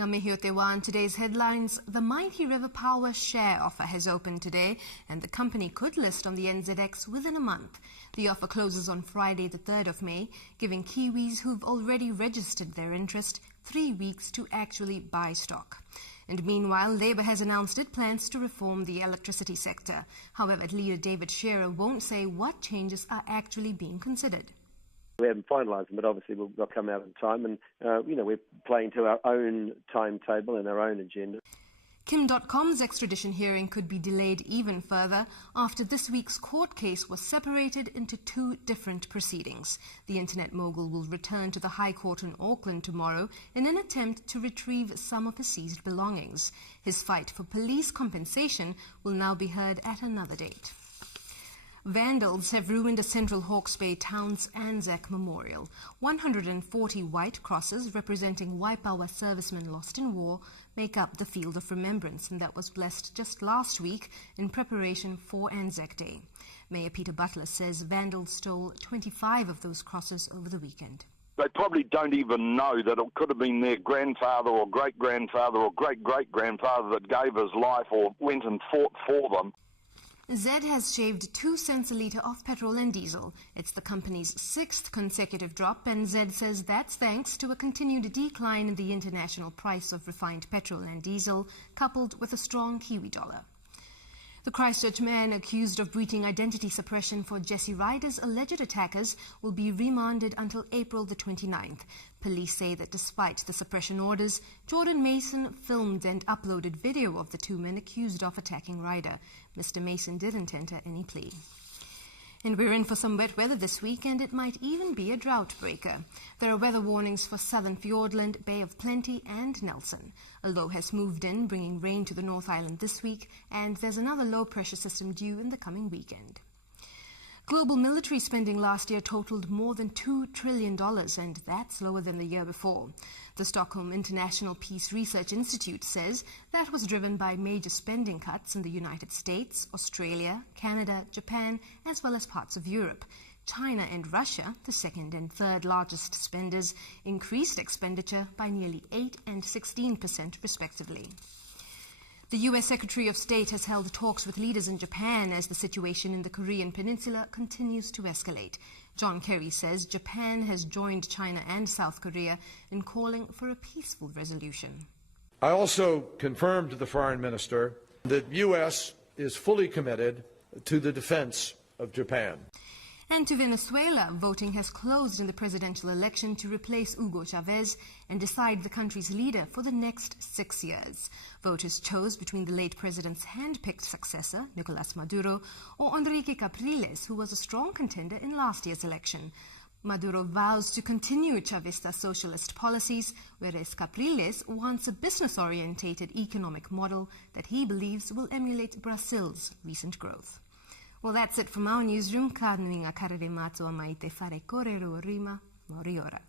Ngamehi today's headlines. The Mighty River Power share offer has opened today and the company could list on the NZX within a month. The offer closes on Friday the 3rd of May, giving Kiwis who've already registered their interest 3 weeks to actually buy stock. And meanwhile, Labour has announced it plans to reform the electricity sector. However, leader David Shearer won't say what changes are actually being considered. We haven't finalised them, but obviously they'll come out in time, and we're playing to our own timetable and our own agenda. Kim Dotcom's extradition hearing could be delayed even further after this week's court case was separated into 2 different proceedings. The internet mogul will return to the High Court in Auckland tomorrow in an attempt to retrieve some of his seized belongings. His fight for police compensation will now be heard at another date. Vandals have ruined a central Hawke's Bay town's Anzac Memorial. 140 white crosses representing Waipawa servicemen lost in war make up the field of remembrance, and that was blessed just last week in preparation for Anzac Day. Mayor Peter Butler says vandals stole 25 of those crosses over the weekend. They probably don't even know that it could have been their grandfather or great-grandfather or great-great-grandfather that gave his life or went and fought for them. Z has shaved 2 cents a litre off petrol and diesel. It's the company's 6th consecutive drop, and Z says that's thanks to a continued decline in the international price of refined petrol and diesel, coupled with a strong Kiwi dollar. The Christchurch man accused of breaching identity suppression for Jesse Ryder's alleged attackers will be remanded until April the 29th. Police say that despite the suppression orders, Jordan Mason filmed and uploaded video of the 2 men accused of attacking Ryder. Mr. Mason didn't enter any plea. And we're in for some wet weather this week, and it might even be a drought breaker. There are weather warnings for southern Fiordland, Bay of Plenty and Nelson. A low has moved in, bringing rain to the North Island this week, and there's another low-pressure system due in the coming weekend. Global military spending last year totaled more than $2 trillion, and that's lower than the year before. The Stockholm International Peace Research Institute says that was driven by major spending cuts in the United States, Australia, Canada, Japan, as well as parts of Europe. China and Russia, the 2nd and 3rd largest spenders, increased expenditure by nearly 8% and 16% respectively. The U.S. Secretary of State has held talks with leaders in Japan as the situation in the Korean peninsula continues to escalate. John Kerry says Japan has joined China and South Korea in calling for a peaceful resolution. I also confirmed to the Foreign Minister that the U.S. is fully committed to the defense of Japan. And to Venezuela, voting has closed in the presidential election to replace Hugo Chavez and decide the country's leader for the next 6 years. Voters chose between the late president's hand-picked successor, Nicolas Maduro, or Henrique Capriles, who was a strong contender in last year's election. Maduro vows to continue Chavista socialist policies, whereas Capriles wants a business-orientated economic model that he believes will emulate Brazil's recent growth. Well, that's it from our newsroom. Ka nui ngā karere mātua mai te whare kōrero rima, mori ora.